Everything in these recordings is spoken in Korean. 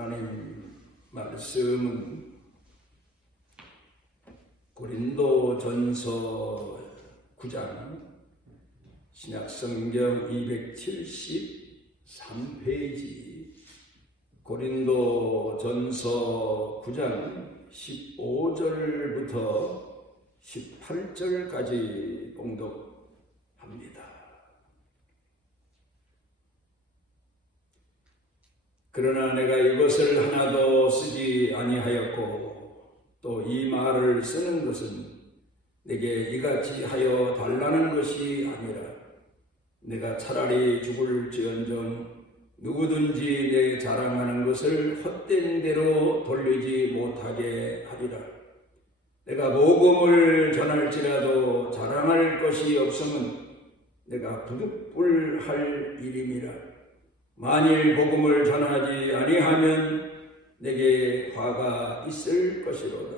하나님 말씀은 고린도전서 9장 신약성경 273페이지 고린도전서 9장 15절부터 18절까지 봉독합니다. 그러나 내가 이것을 하나도 쓰지 아니하였고 또 이 말을 쓰는 것은 내게 이같이 하여 달라는 것이 아니라 내가 차라리 죽을지언정 누구든지 내 자랑하는 것을 헛된 대로 돌리지 못하게 하리라. 내가 복음을 전할지라도 자랑할 것이 없으면 내가 부득불할 일임이라. 만일 복음을 전하지 아니하면 내게 화가 있을 것이로다.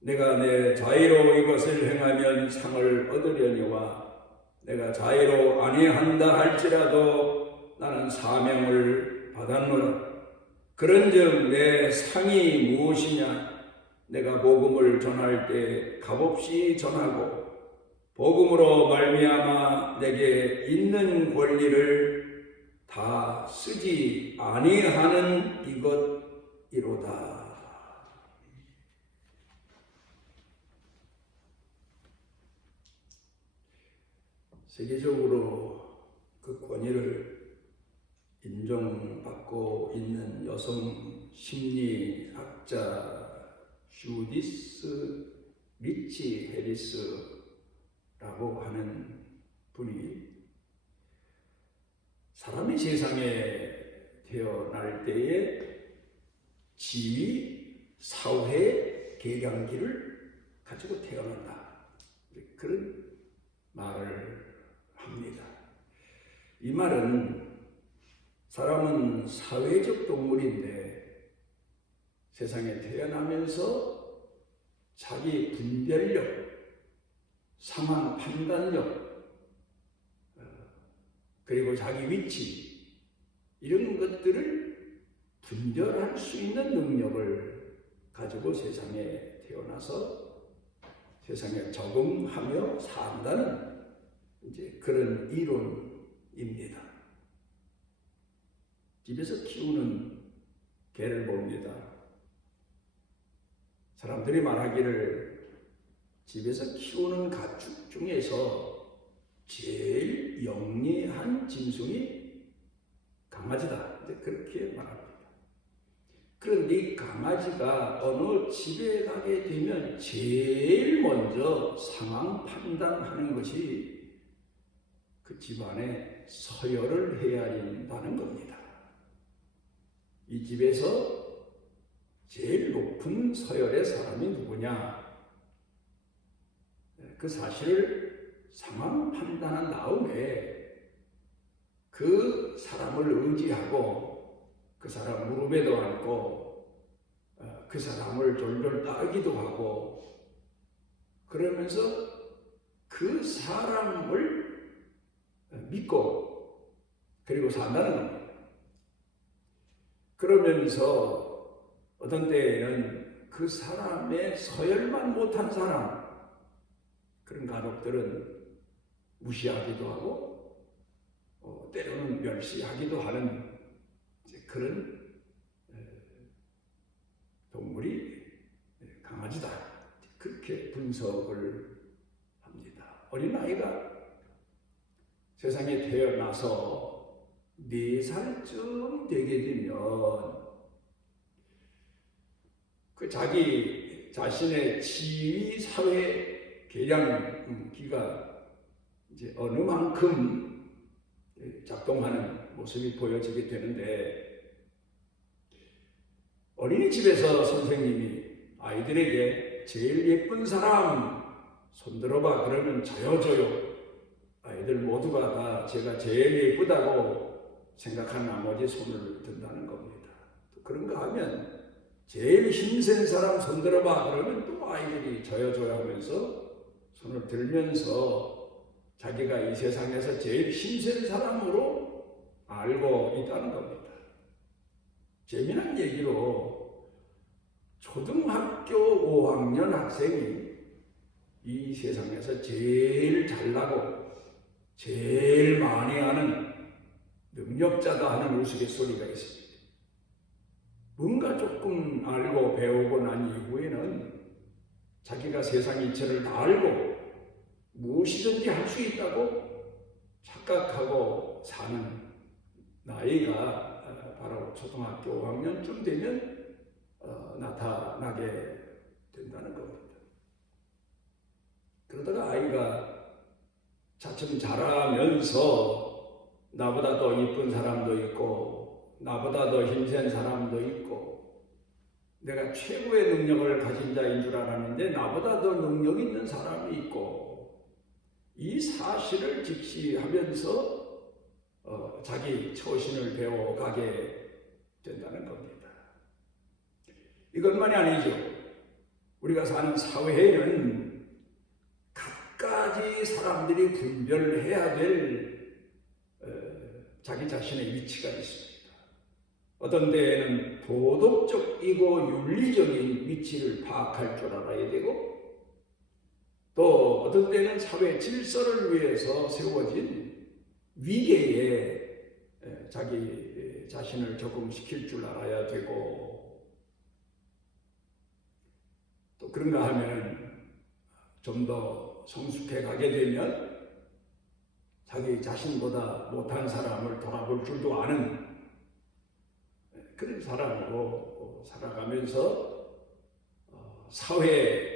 내가 내 자의로 이것을 행하면 상을 얻으려니와 내가 자의로 아니한다 할지라도 나는 사명을 받았노라. 그런즉 내 상이 무엇이냐? 내가 복음을 전할 때 값없이 전하고 복음으로 말미암아 내게 있는 권리를 다 쓰지 아니하는 이것이로다. 세계적으로 그 권위를 인정받고 있는 여성 심리학자 주디스 리치 해리스라고 하는 분이 사람이 세상에 태어날 때에 지위, 사회, 계량기를 가지고 태어난다. 그런 말을 합니다. 이 말은 사람은 사회적 동물인데 세상에 태어나면서 자기 분별력, 상황 판단력, 그리고 자기 위치 이런 것들을 분별할 수 있는 능력을 가지고 세상에 태어나서 세상에 적응하며 산다는 이제 그런 이론입니다. 집에서 키우는 개를 봅니다. 사람들이 말하기를 집에서 키우는 가축 중에서 제일 영리한 짐승이 강아지다. 이제 그렇게 말합니다. 그런데 이 강아지가 어느 집에 가게 되면 제일 먼저 상황 판단하는 것이 그 집안에 서열을 헤아린다는 겁니다. 이 집에서 제일 높은 서열의 사람이 누구냐? 그 사실을 상황 판단한 다음에 그 사람을 의지하고 그 사람 무릎에도 앉고 그 사람을 졸졸 따르기도 하고 그러면서 그 사람을 믿고 그리고 산다는 겁니다. 그러면서 어떤 때에는 그 사람의 서열만 못한 사람, 그런 가족들은 무시하기도 하고 때로는 멸시하기도 하는 그런 동물이 강아지다. 그렇게 분석을 합니다. 어린아이가 세상에 태어나서 4살쯤 되게 되면 그 자기 자신의 지위, 사회, 계량기가 이제 어느 만큼 작동하는 모습이 보여지게 되는데 어린이집에서 선생님이 아이들에게 제일 예쁜 사람 손들어봐 그러면 저요 아이들 모두가 다 제가 제일 예쁘다고 생각한 나머지 손을 든다는 겁니다. 또 그런가 하면 제일 힘센 사람 손들어봐 그러면 또 아이들이 저요 하면서 손을 들면서 자기가 이 세상에서 제일 힘센 사람으로 알고 있다는 겁니다. 재미난 얘기로 초등학교 5학년 학생이 이 세상에서 제일 잘나고 제일 많이 아는 능력자다 하는 우스갯소리가 있습니다. 뭔가 조금 알고 배우고 난 이후에는 자기가 세상 이치를 다 알고 무엇이든지 할 수 있다고 착각하고 사는 나이가 바로 초등학교 5학년쯤 되면 나타나게 된다는 겁니다. 그러다가 아이가 차츰 자라면서 나보다 더 이쁜 사람도 있고 나보다 더 힘센 사람도 있고 내가 최고의 능력을 가진 자인 줄 알았는데 나보다 더 능력 있는 사람이 있고 이 사실을 직시하면서 자기 처신을 배워가게 된다는 겁니다. 이것만이 아니죠. 우리가 사는 사회에는 갖가지 사람들이 분별해야 될 자기 자신의 위치가 있습니다. 어떤 데에는 도덕적이고 윤리적인 위치를 파악할 줄 알아야 되고 또 어떤 때는 사회 질서를 위해서 세워진 위계에 자기 자신을 적응시킬 줄 알아야 되고 또 그런가 하면 좀 더 성숙해 가게 되면 자기 자신보다 못한 사람을 돌아볼 줄도 아는 그런 사람으로 살아가면서 사회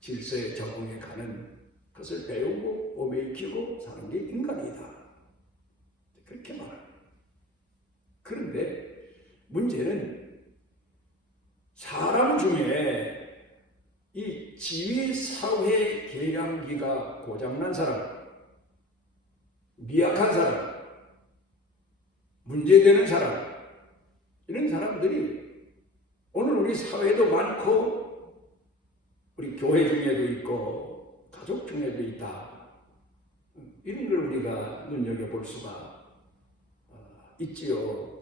질서에 적응해 가는 것을 배우고 몸에 익히고 사는 게 인간이다. 그렇게 말합니다. 그런데 문제는 사람 중에 이 지위사회 계량기가 고장난 사람, 미약한 사람, 문제되는 사람, 이런 사람들이 오늘 우리 사회에도 많고 우리 교회 중에도 있고 가족 중에도 있다. 이런 걸 우리가 눈여겨볼 수가 있지요.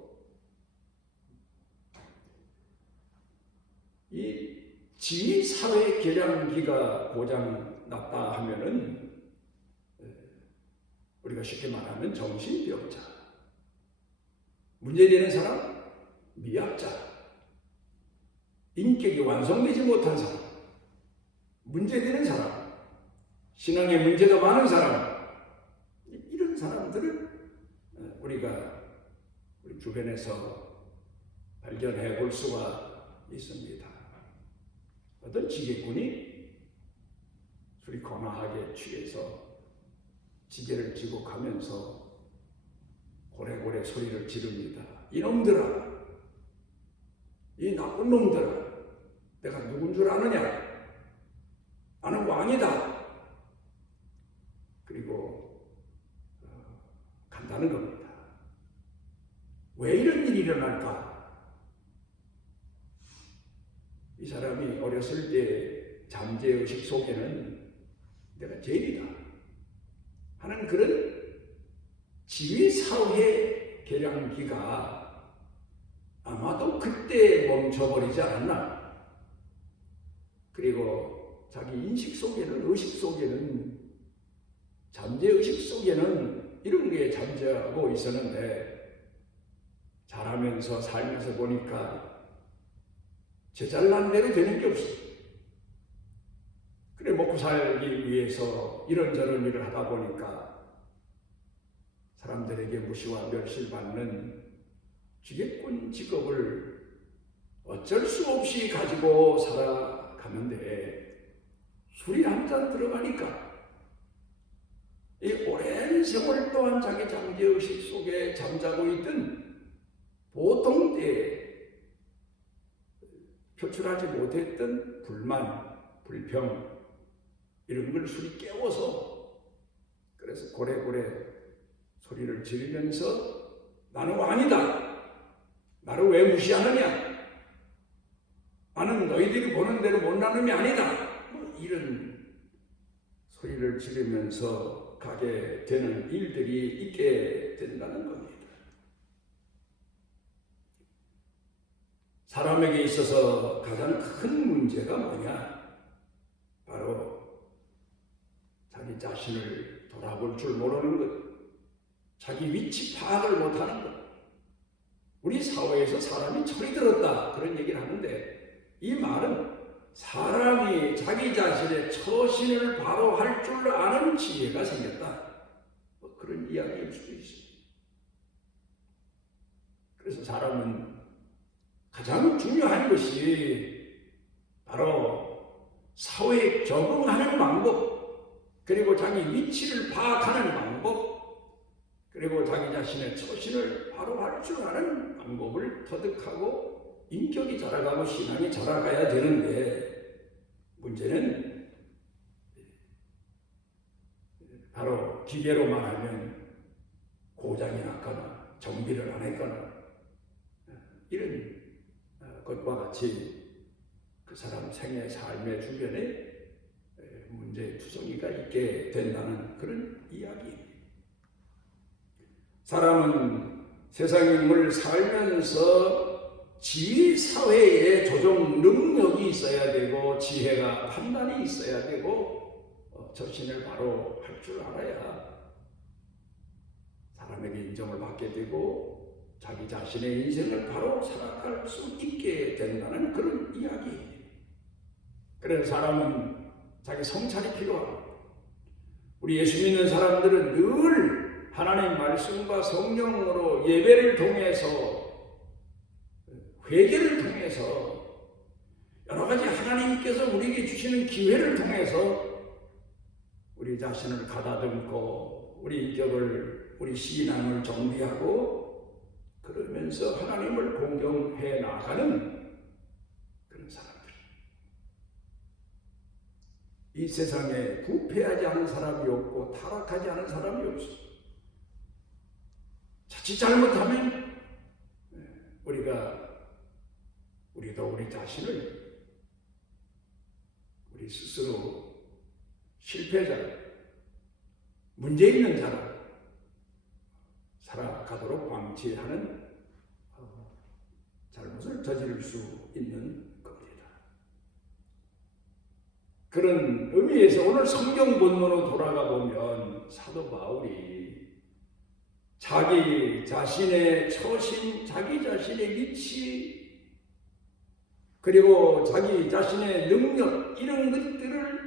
이 지위사회 계량기가 고장났다 하면은 우리가 쉽게 말하면 정신병자, 문제되는 사람, 미약자, 인격이 완성되지 못한 사람, 문제되는 사람, 신앙에 문제가 많은 사람, 이런 사람들을 우리가 우리 주변에서 발견해 볼 수가 있습니다. 어떤 지게꾼이 술이 거나하게 취해서 지게를 쥐고 가면서 고래고래 소리를 지릅니다. 이놈들아, 이 나쁜 놈들아, 내가 누군 줄 아느냐? 나는 왕이다. 그리고 간다는 겁니다. 왜 이런 일이 일어날까? 이 사람이 어렸을 때 잠재의식 속에는 내가 제일이다 하는 그런 지위사회 계량기가 아마도 그때 멈춰버리지 않았나. 그리고 자기 인식 속에는, 의식 속에는, 잠재의식 속에는 이런 게 잠재하고 있었는데 자라면서 살면서 보니까 제 잘난 대로 되는 게 없어요. 그래 먹고 살기 위해서 이런저런 일을 하다 보니까 사람들에게 무시와 멸시받는 지게꾼 직업을 어쩔 수 없이 가지고 살아가는데 술이 한 잔 들어가니까 이 오랜 세월 동안 자기 잠재의식 속에 잠자고 있던 보통 때에 표출하지 못했던 불만, 불평 이런 걸 술이 깨워서 그래서 고래고래 소리를 지르면서 나는 왕이다. 나를 왜 무시하느냐? 나는 너희들이 보는 대로 못난 놈이 아니다. 뭐 이런 소리를 지르면서 가게 되는 일들이 있게 된다는 겁니다. 사람에게 있어서 가장 큰 문제가 뭐냐? 바로 자기 자신을 돌아볼 줄 모르는 것, 자기 위치 파악을 못하는 것. 우리 사회에서 사람이 철이 들었다 그런 얘기를 하는데, 이 말은 사람이 자기 자신의 처신을 바로 할 줄 아는 지혜가 생겼다, 그런 이야기일 수도 있습니다. 그래서 사람은 가장 중요한 것이 바로 사회에 적응하는 방법, 그리고 자기 위치를 파악하는 방법, 그리고 자기 자신의 처신을 바로 할 줄 아는 방법을 터득하고 인격이 자라가고 신앙이 자라가야 되는데, 문제는 바로 기계로 말하면 고장이 났거나 정비를 안 했거나 이런 것과 같이 그 사람 생애 삶의 주변에 문제투성이가 있게 된다는 그런 이야기입니다. 사람은 세상임을 살면서 지사회의 조정 능력이 있어야 되고, 지혜가 판단이 있어야 되고, 처신을 바로 할 줄 알아야 사람에게 인정을 받게 되고 자기 자신의 인생을 바로 살아갈 수 있게 된다는 그런 이야기입니다. 그래서 사람은 자기 성찰이 필요합니다. 우리 예수 믿는 사람들은 늘 하나님 말씀과 성령으로 예배를 통해서, 회개를 통해서, 여러 가지 하나님께서 우리에게 주시는 기회를 통해서 우리 자신을 가다듬고 우리 인격을, 우리 신앙을 정비하고 그러면서 하나님을 공경해 나가는 그런 사람들. 이 세상에 부패하지 않은 사람이 없고 타락하지 않은 사람이 없어. 자칫 잘못하면 우리도 우리 자신을 우리 스스로 실패자, 문제 있는 자라 살아가도록 방치하는 잘못을 저지를 수 있는 겁니다. 그런 의미에서 오늘 성경 본문으로 돌아가 보면 사도 바울이 자기 자신의 처신, 자기 자신의 위치, 그리고 자기 자신의 능력, 이런 것들을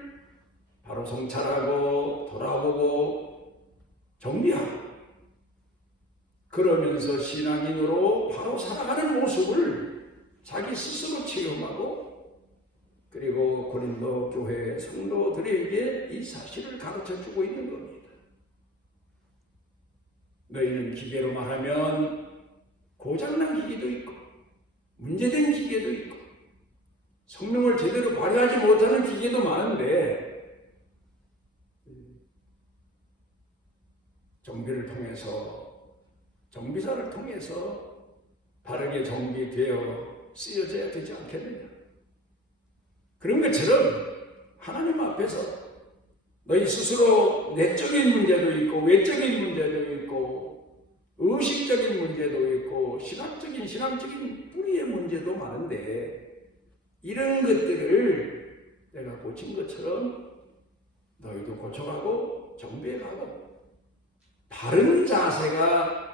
바로 성찰하고 돌아보고 정리하고 그러면서 신앙인으로 바로 살아가는 모습을 자기 스스로 체험하고, 그리고 고린도 교회 성도들에게 이 사실을 가르쳐주고 있는 겁니다. 너희는 기계로 말하면 고장난 기계도 있고 문제된 기계도 있고 성능을 제대로 발휘하지 못하는 기계도 많은데, 정비를 통해서, 정비사를 통해서 바르게 정비되어 쓰여져야 되지 않겠느냐. 그런 것처럼 하나님 앞에서 너희 스스로 내적인 문제도 있고 외적인 문제도 있고 의식적인 문제도 있고 신앙적인 뿌리의 문제도 많은데, 이런 것들을 내가 고친 것처럼 너희도 고쳐가고 정비해가고 바른 자세가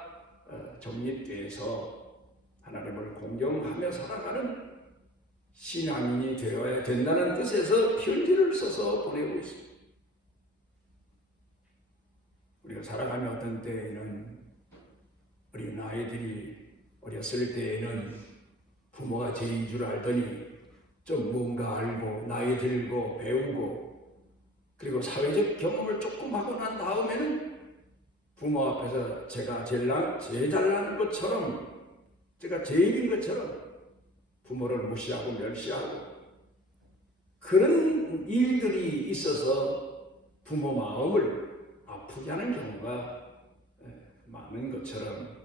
정립돼서 하나님을 공경하며 살아가는 신앙인이 되어야 된다는 뜻에서 편지를 써서 보내고 있습니다. 우리가 살아가며 어떤 때에는 우리 아이들이 어렸을 때에는 부모가 죄인 줄 알더니 좀 뭔가 알고 나이 들고 배우고 그리고 사회적 경험을 조금 하고 난 다음에는 부모 앞에서 제가 제일 잘나는 것처럼, 제가 죄인인 것처럼 부모를 무시하고 멸시하고 그런 일들이 있어서 부모 마음을 아프게 하는 경우가 많은 것처럼,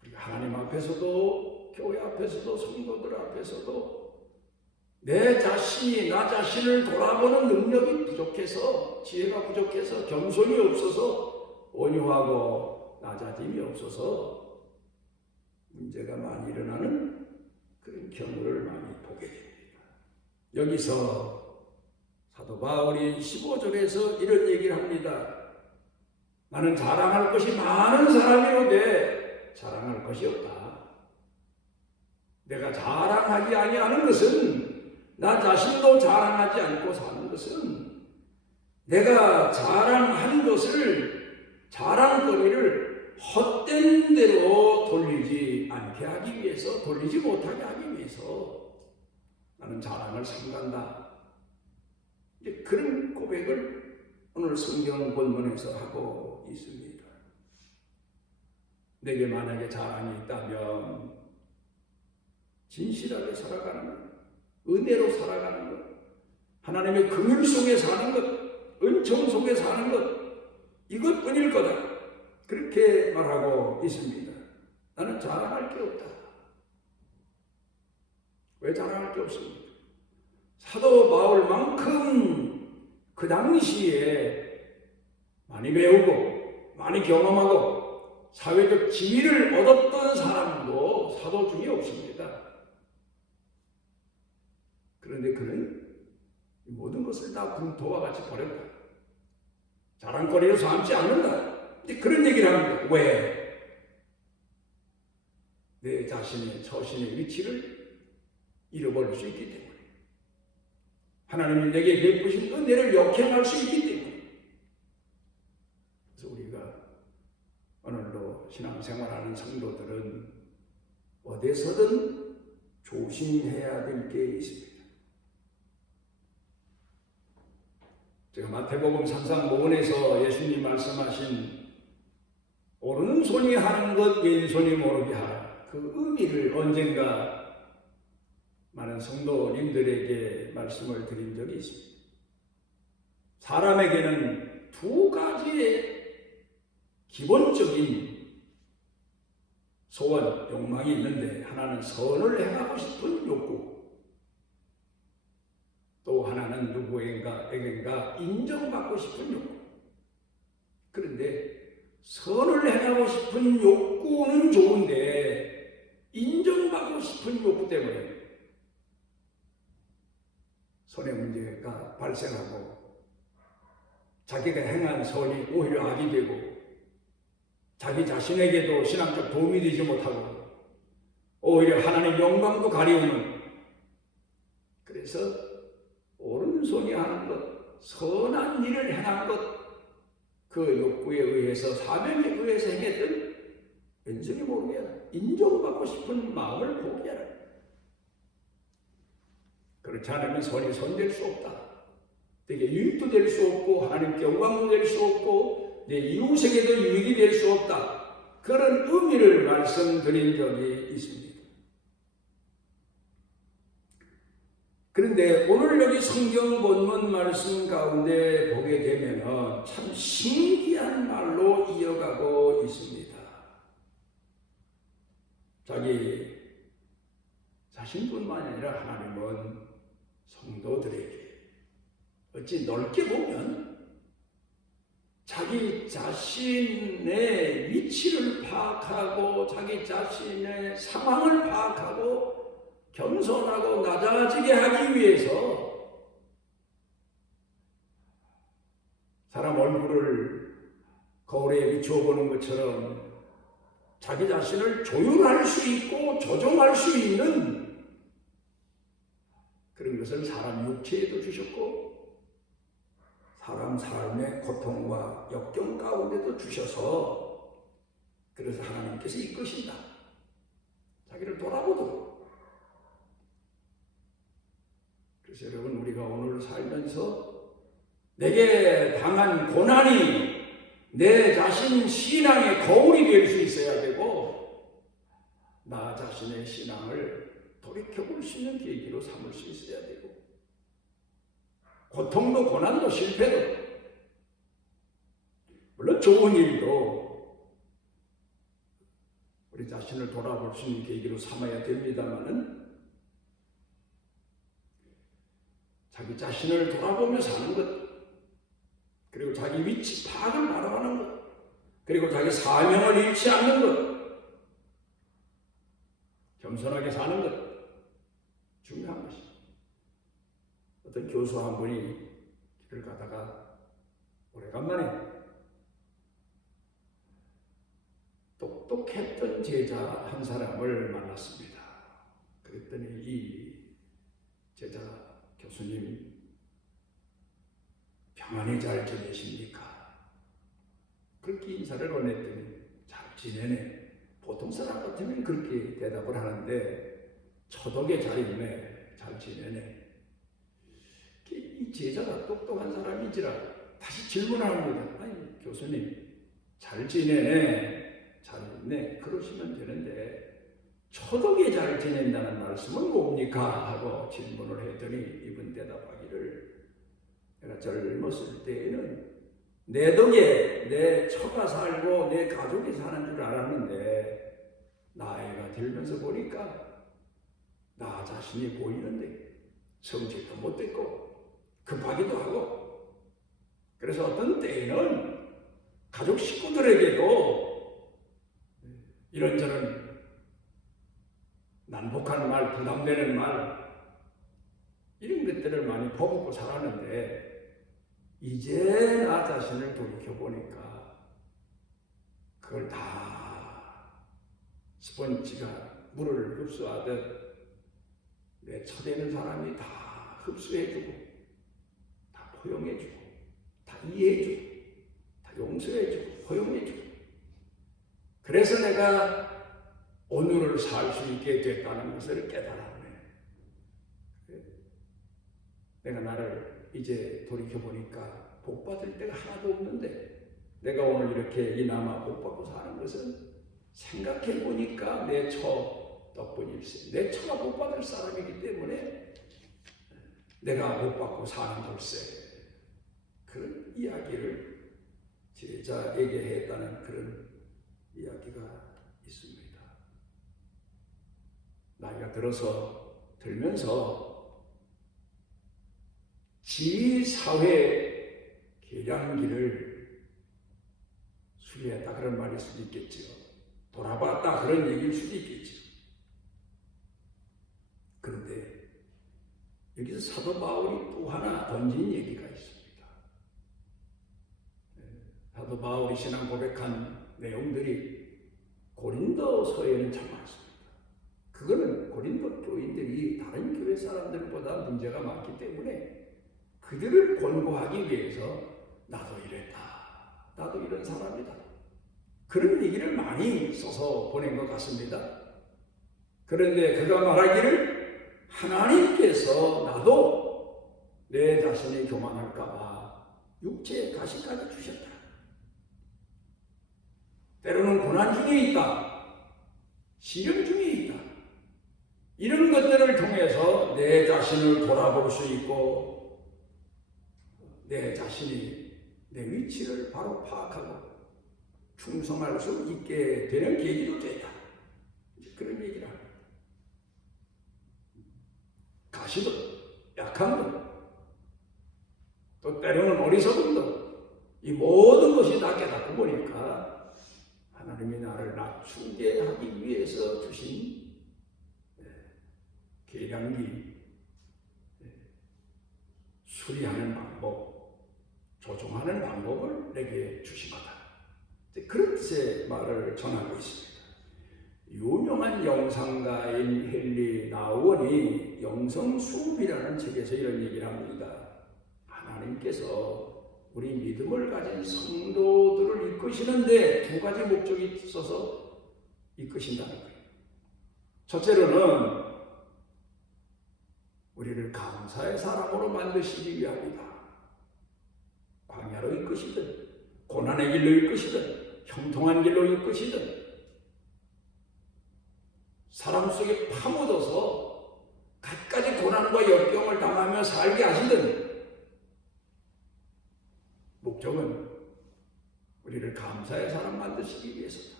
우리가 하나님 앞에서도 교회 앞에서도 성도들 앞에서도 내 자신이 나 자신을 돌아보는 능력이 부족해서, 지혜가 부족해서, 겸손이 없어서, 온유하고 낮아짐이 없어서 문제가 많이 일어나는 그런 경우를 많이 보게 됩니다. 여기서 사도 바울이 15절에서 이런 얘기를 합니다. 나는 자랑할 것이 많은 사람이로되 자랑할 것이 없다. 내가 자랑하지 아니하는 것은 나 자신도 자랑하지 않고 사는 것은 내가 자랑한 것을 자랑거리를 헛된 대로 돌리지 않게 하기 위해서, 돌리지 못하게 하기 위해서 나는 자랑을 삼간다. 이제 그런 고백을 오늘 성경 본문에서 하고 있습니다. 내게 만약에 자랑이 있다면 진실하게 살아가는 것, 은혜로 살아가는 것, 하나님의 긍휼 속에 사는 것, 은총 속에 사는 것, 이것뿐일 거다. 그렇게 말하고 있습니다. 나는 자랑할 게 없다. 왜 자랑할 게 없습니까? 사도 바울만큼 그 당시에 많이 배우고 많이 경험하고 사회적 지위를 얻었던 사람도 사도 중에 없습니다. 그런데 그는 모든 것을 다 분토와 같이 버렸다. 자랑거리로 삼지 않는다. 그런 얘기를 합니다. 왜? 내 자신의 처신의 위치를 잃어버릴 수 있기 때문에. 하나님이 내게 베푸신 은혜를 역행할 수 있기 때문에. 그래서 우리가 오늘도 신앙생활하는 성도들은 어디서든 조심해야 될 게 있습니다. 제가 마태복음 3장5번에서 예수님 말씀하신 오른손이 하는 것 왼손이 모르게 하라. 그 의미를 언젠가 많은 성도님들에게 말씀을 드린 적이 있습니다. 사람에게는 두 가지의 기본적인 소원, 욕망이 있는데 하나는 선을 행하고 싶은 욕구, 또 하나는 누구에겐가 인정받고 싶은 욕구. 그런데 선을 행하고 싶은 욕구는 좋은데 인정받고 싶은 욕구 때문에 선의 문제가 발생하고 자기가 행한 선이 오히려 악이 되고 자기 자신에게도 신앙적 도움이 되지 못하고 오히려 하나님의 영광도 가리우는, 그래서 오른손이 하는 것, 선한 일을 행한 것, 그 욕구에 의해서 사명에 의해서 행했던 왼손이 모르게 하라. 인정받고 싶은 마음을 포기하라. 그렇지 않으면 선이 선될 수 없다. 내게 유익도 될 수 없고 하나님께 영광도 될 수 없고 내 이웃에게도 유익이 될 수 없다. 그런 의미를 말씀드린 적이 있습니다. 그런데 오늘 여기 성경 본문 말씀 가운데 보게 되면 참 신기한 말로 이어가고 있습니다. 자기 자신뿐만 아니라 하나님은 성도들에게 어찌 넓게 보면 자기 자신의 위치를 파악하고 자기 자신의 상황을 파악하고 겸손하고 낮아지게 하기 위해서 사람 얼굴을 거울에 비추어 보는 것처럼 자기 자신을 조율할 수 있고 조정할 수 있는 그런 것을 사람 육체에도 주셨고 사람 삶의 고통과 역경 가운데도 주셔서 그래서 하나님께서 이끄신다. 자기를 돌아보도록. 그래서 여러분, 우리가 오늘 살면서 내게 당한 고난이 내 자신 신앙의 거울이 될 수 있어야 되고 나 자신의 신앙을 돌이켜볼 수 있는 계기로 삼을 수 있어야 되고 고통도 고난도 실패도 물론 좋은 일도 우리 자신을 돌아볼 수 있는 계기로 삼아야 됩니다마는 자기 자신을 돌아보며 사는 것, 그리고 자기 위치 파악을 바라보는 것, 그리고 자기 사명을 잃지 않는 것, 겸손하게 사는 것, 중요한 것입니다. 어떤 교수 한 분이 길을 가다가 오래간만에 똑똑했던 제자 한 사람을 만났습니다. 그랬더니 이 제자 교수님 평안히 잘 지내십니까? 그렇게 인사를 건넸더니 잘 지내네. 보통 사람 같으면 그렇게 대답을 하는데 처덕에 잘 있네. 잘 지내네. 이 제자가 똑똑한 사람인지라 다시 질문합니다. 아니 교수님 잘 지내네. 잘 있네. 그러시면 되는데 처덕에 잘 지낸다는 말씀은 뭡니까? 하고 질문을 했더니 이분 대답하기를 내가 젊었을 때에는 내 덕에 내 처가 살고 내 가족이 사는 줄 알았는데 나이가 들면서 보니까 나 자신이 보이는데 성질도 못됐고 급하기도 하고 그래서 어떤 때에는 가족 식구들에게도 이런저런 난폭한 말, 부담되는 말 이런 것들을 많이 퍼붓고 살았는데 이제 나 자신을 돌이켜보니까 그걸 다 스펀지가 물을 흡수하듯 내 처되는 사람이 다 흡수해주고 다 포용해주고 다 이해해주고 다 용서해주고 포용해주고 그래서 내가 오늘을 살 수 있게 됐다는 것을 깨달았네. 내가 나를 이제 돌이켜보니까 복받을 때가 하나도 없는데 내가 오늘 이렇게 이나마 복받고 사는 것은 생각해보니까 내 처 덕분일세. 내 처가 복받을 사람이기 때문에 내가 복받고 사는 걸세. 그런 이야기를 제자에게 했다는 그런 이야기가 있습니다. 나이가 들면서 지사회 계량기를 수리했다 그런 말일 수도 있겠죠. 돌아봤다 그런 얘기일 수도 있겠죠. 그런데 여기서 사도 바울이 또 하나 던진 얘기가 있습니다. 사도 바울이 신앙 고백한 내용들이 고린도서에는 참 많습니다. 그거는 고린도 교인들이 다른 교회 사람들보다 문제가 많기 때문에 그들을 권고하기 위해서 나도 이랬다. 나도 이런 사람이다. 그런 얘기를 많이 써서 보낸 것 같습니다. 그런데 그가 말하기를 하나님께서 나도 내 자신이 교만할까봐 육체의 가시까지 주셨다. 때로는 고난 중에 있다. 시련 중에 있다. 이런 것들을 통해서 내 자신을 돌아볼 수 있고 내 자신이 내 위치를 바로 파악하고 충성할 수 있게 되는 계기도 됐다. 그런 얘기를 합니다. 가시도 약함도 또 때로는 어리석음도 이 모든 것이 다 깨닫고 보니까 하나님이 나를 낮추게 하기 위해서 주신 계량기 수리하는 방법 조종하는 방법을 내게 주신 거다. 그런 뜻의 말을 전하고 있습니다. 유명한 영상가인 헨리 나우원이 영성수업이라는 책에서 이런 얘기를 합니다. 하나님께서 우리 믿음을 가진 성도들을 이끄시는데 두 가지 목적이 있어서 이끄신다는 거예요. 첫째로는 우리를 감사의 사람으로 만드시기 위함이다. 광야로 이끄시든 고난의 길로 이끄시든 형통한 길로 이끄시든 사람 속에 파묻어서 갖가지 고난과 역경을 당하며 살게 하시든 목적은 우리를 감사의 사람 만드시기 위해서다.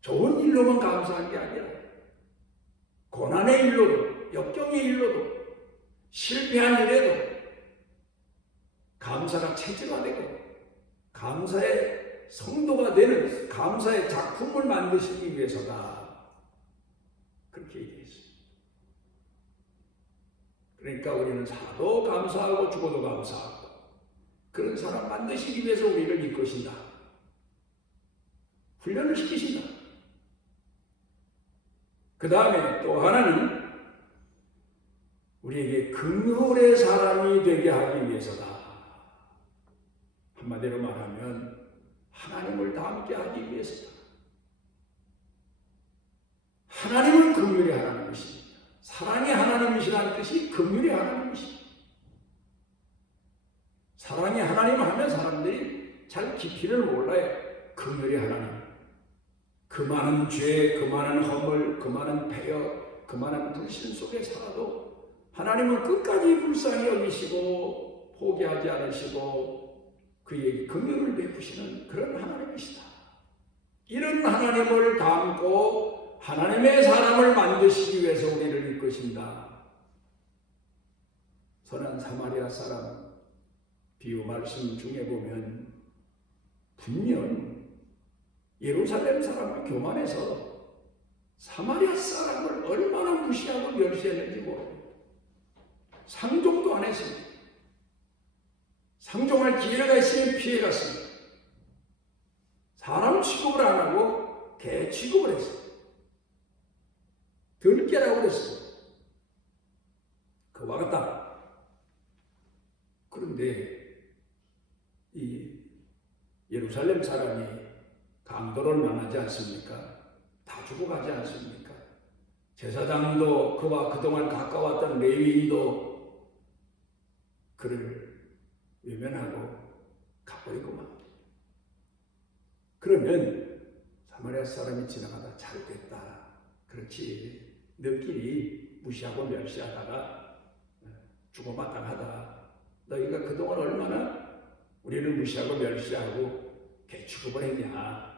좋은 일로만 감사한 게 아니라 고난의 일로도 역경의 일로도 실패한 일에도 감사가 체질화되고 감사의 성도가 되는 감사의 작품을 만드시기 위해서다. 그렇게 얘기했습니다. 그러니까 우리는 살아도 감사하고 죽어도 감사하고 그런 사람 만드시기 위해서 우리를 이끄신다. 훈련을 시키신다. 그 다음에 또 하나는 우리에게 긍휼의 사람이 되게 하기 위해서다. 한마디로 말하면 하나님을 닮게 하기 위해서다. 하나님은 긍휼의 하나님이십니다. 사랑의 하나님이시라는 뜻이 긍휼의 하나님이십니다. 사랑의 하나님 하면 사람들이 잘 깊이를 몰라요. 긍휼의 하나님. 그 많은 죄, 그 많은 허물, 그 많은 배역, 그 많은 불신 속에 살아도 하나님은 끝까지 불쌍히 여기시고 포기하지 않으시고 그에게 긍휼을 베푸시는 그런 하나님이시다. 이런 하나님을 닮고 하나님의 사람을 만드시기 위해서 우리를 이끄신다. 선한 사마리아 사람 비유 말씀 중에 보면 분명 예루살렘 사람은 교만해서 사마리아 사람을 얼마나 무시하고 멸시했는지 모릅니다. 상종도 안 했습니다. 상종할 기회가 있으면 피해갔습니다. 사람 취급을 안 하고 개 취급을 했어요. 들깨라고 그랬어요. 그와 같다. 그런데 이 예루살렘 사람이 강도를 만나지 않습니까? 다 죽어가지 않습니까? 제사장도 그와 그동안 가까웠던 레위인도 그를 외면하고 가버리고만. 그러면 사마리아 사람이 지나가다 잘 됐다. 그렇지. 너끼리 무시하고 멸시하다가 주고받다하다. 너희가 그동안 얼마나 우리를 무시하고 멸시하고 개취급을 했냐.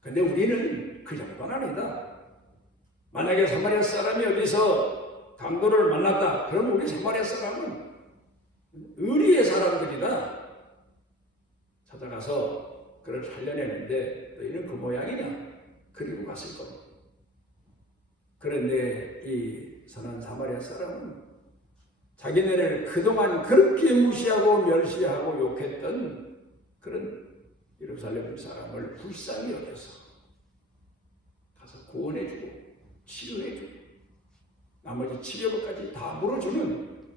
근데 우리는 그 정도는 아니다. 만약에 사마리아 사람이 여기서 강도를 만났다. 그럼 우리 사마리아 사람은 의리의 사람들이다. 찾아가서 그를 살려내는데 너희는 그 모양이냐. 그리고 갔을 겁니다. 그런데 이 선한 사마리아 사람은 자기네를 그동안 그렇게 무시하고 멸시하고 욕했던 그런 예루살렘 사람을 불쌍히 여겨서 가서 구원해주고 치료해주고 나머지 치료비까지 다 물어주는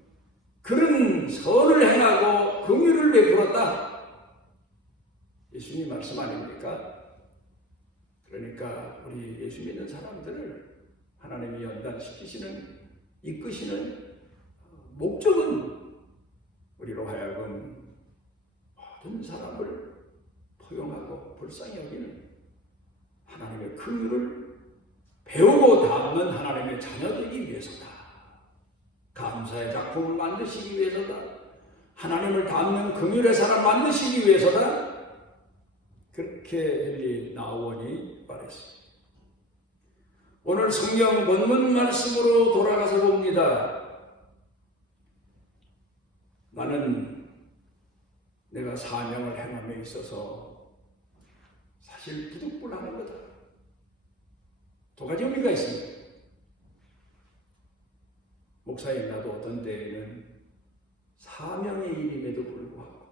그런 선을 행하고 긍휼을 베풀었다. 예수님 말씀 아닙니까? 그러니까 우리 예수 믿는 사람들을 하나님이 연단시키시는 이끄시는 목적은 우리로 하여금 모든 사람을 포용하고 불쌍히 여기는 하나님의 긍휼을 배우고 닮는 하나님의 자녀되기 위해서다. 감사의 작품을 만드시기 위해서다. 하나님을 닮는 긍휼의 사람 만드시기 위해서다. 그렇게 헨리 나우원이 말했습니다. 오늘 성경 본문 말씀으로 돌아가서 봅니다. 나는 내가 사명을 행함에 있어서 사실 부득불하는 거다. 두 가지 의미가 있습니다. 목사님 나도 어떤 때에는 사명의 일임에도 불구하고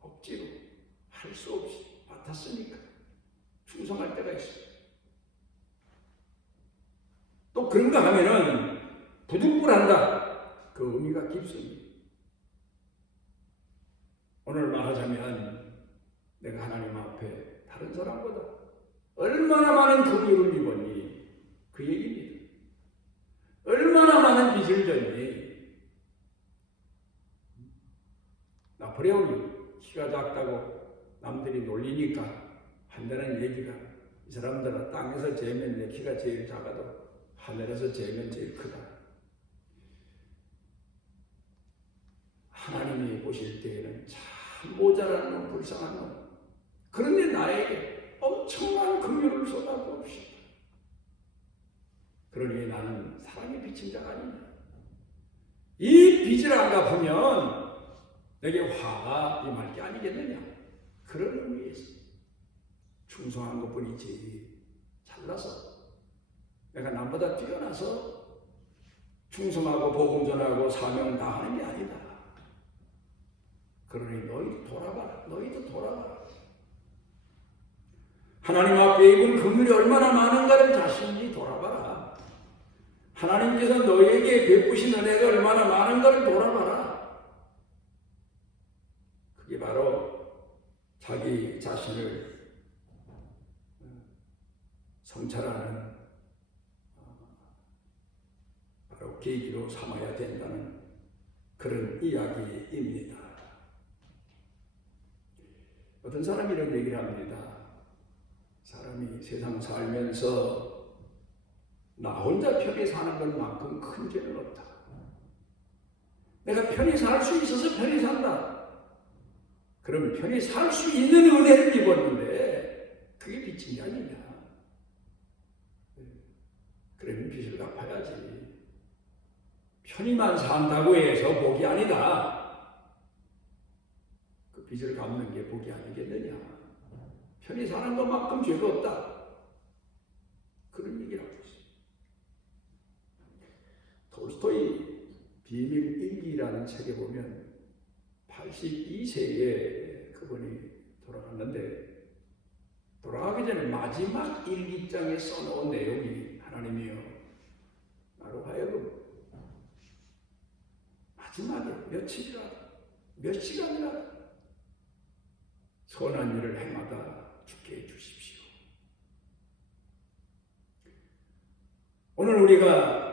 억지로 할 수 없이 맡았으니까 충성할 때가 있어요. 또 그런가 하면은 부득불한다. 그 의미가 깊습니다. 오늘 말하자면 내가 하나님 앞에 다른 사람보다 얼마나 많은 긍휼을 입었니? 그 얘기입니다. 얼마나 많은 빚을 졌니? 나폴레옹이 키가 작다고 남들이 놀리니까 한다는 얘기가 이 사람들은 땅에서 재면 내 키가 제일 작아도 하늘에서 재면 제일 크다. 하나님이 보실 때에는 참 모자란 놈, 불쌍한 놈. 그런데 나에게 엄청난 긍휼을 쏟아부으시다. 그러니 나는 사랑의 빚진 자가 아니냐. 이 빚을 안 갚으면 내게 화가 임할 게 아니겠느냐. 그런 의미에서 충성한 것뿐이지 잘나서 내가 남보다 뛰어나서 충성하고 복음 전하고 사명 다하는 게 아니다. 그러니 너희도 돌아봐라. 너희도 돌아봐라. 하나님 앞에 입은 긍휼이 얼마나 많은가를 자신이 돌아봐라. 하나님께서 너희에게 베푸신 은혜가 얼마나 많은가를 돌아봐라. 그게 바로 자기 자신을 성찰하는 바로 계기로 삼아야 된다는 그런 이야기입니다. 어떤 사람이 이런 얘기를 합니다. 사람이 세상 살면서 나 혼자 편히 사는 것만큼 큰 죄는 없다. 내가 편히 살 수 있어서 편히 산다. 그럼 편히 살 수 있는 은혜를 입었는데 그게 빚진 게 아니냐. 그러면 빚을 갚아야지. 편히만 산다고 해서 복이 아니다. 그 빚을 갚는 게 복이 아니겠느냐. 편히 사는 것만큼 죄가 없다. 그런 얘기를 하고 있어요. 톨스토이 비밀 일기라는 책에 보면 82세에 그분이 돌아갔는데 돌아가기 전에 마지막 일기장에 써놓은 내용이 하나님이여 나로 하여금 마지막에 며칠이라도 몇 시간이라도 선한 일을 행하다 죽게 해주십시오. 오늘 우리가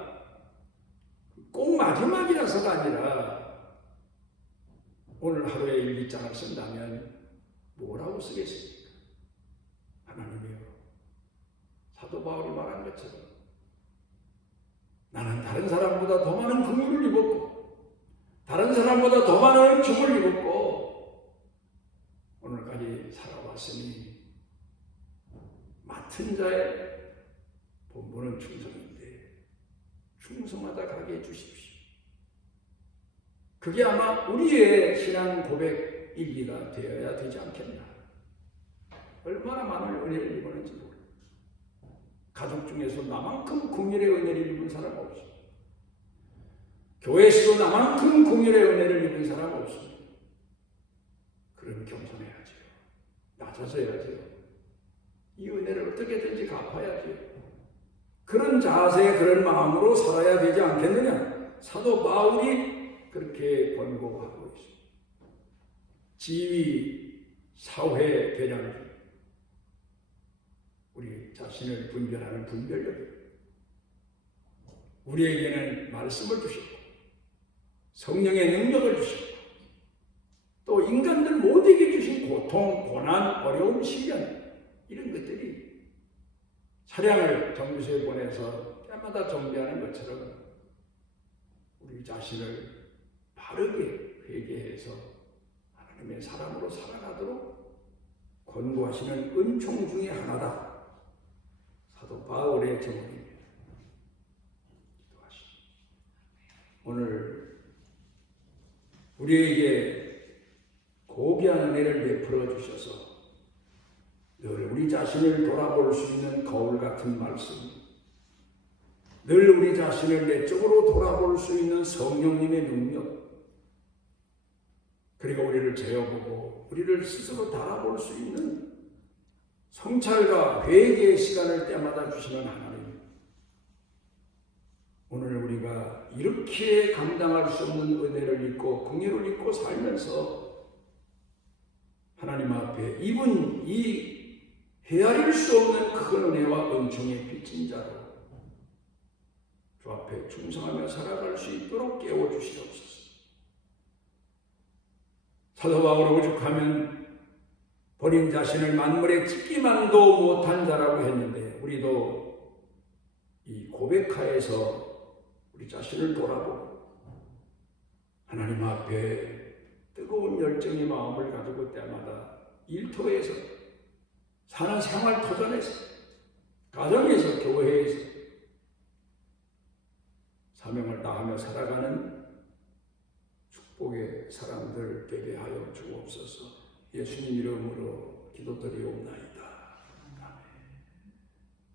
꼭 마지막이라서가 아니라 오늘 하루에 일기장을 쓴다면 뭐라고 쓰겠습니까? 하나님이여 사도 바울이 말한 것처럼 나는 다른 사람보다 더 많은 긍휼을 입었고 다른 사람보다 더 많은 은총을 입었고 오늘까지 살아왔으니 맡은 자의 본분은 충성인데 충성하다 가게 해주십시오. 그게 아마 우리의 신앙 고백 일기가 되어야 되지 않겠나. 얼마나 많은 은혜를 입었는지 모릅니다. 가족 중에서 나만큼 긍휼의 은혜를 입은 사람 없습니다. 교회에서도 나만큼 긍휼의 은혜를 입은 사람 없습니다. 그럼 겸손해야죠. 낮아져야죠. 이 은혜를 어떻게든지 갚아야죠. 그런 자세, 그런 마음으로 살아야 되지 않겠느냐. 사도 바울이 그렇게 권고하고 있습니다. 지위, 사회, 대량 우리 자신을 분별하는 분별력입니다. 우리에게는 말씀을 주셨고 성령의 능력을 주셨고 또 인간들 모두에게 주신 고통, 고난, 어려움, 시련 이런 것들이 차량을 정비소에 보내서 때마다 정비하는 것처럼 우리 자신을 바르게 회개해서 하나님의 사람으로 살아가도록 권고하시는 은총 중에 하나다. 사도 바울의 정언입니다. 기도하시죠. 오늘 우리에게 고귀한 은혜를 베풀어 주셔서 늘 우리 자신을 돌아볼 수 있는 거울 같은 말씀, 늘 우리 자신을 내적으로 돌아볼 수 있는 성령님의 능력, 그리고 우리를 재어보고 우리를 스스로 달아볼 수 있는 성찰과 회개의 시간을 때마다 주시는 하나님, 오늘 우리가 이렇게 감당할 수 없는 은혜를 입고 긍휼을 입고 살면서 하나님 앞에 입은 이 헤아릴 수 없는 큰 은혜와 은총의 빚진 자로 주 앞에 충성하며 살아갈 수 있도록 깨워주시옵소서. 사도 바울 오죽하면 본인 자신을 만물에 찍기만도 못한 자라고 했는데 우리도 이 고백하에서 우리 자신을 돌아보고 하나님 앞에 뜨거운 열정의 마음을 가지고 때마다 일터에서 사는 생활 터전에서 가정에서 교회에서 사명을 다하며 살아가는 축복의 사람들 되게 하여 주옵소서. 예수님 이름으로 기도드리옵나이다.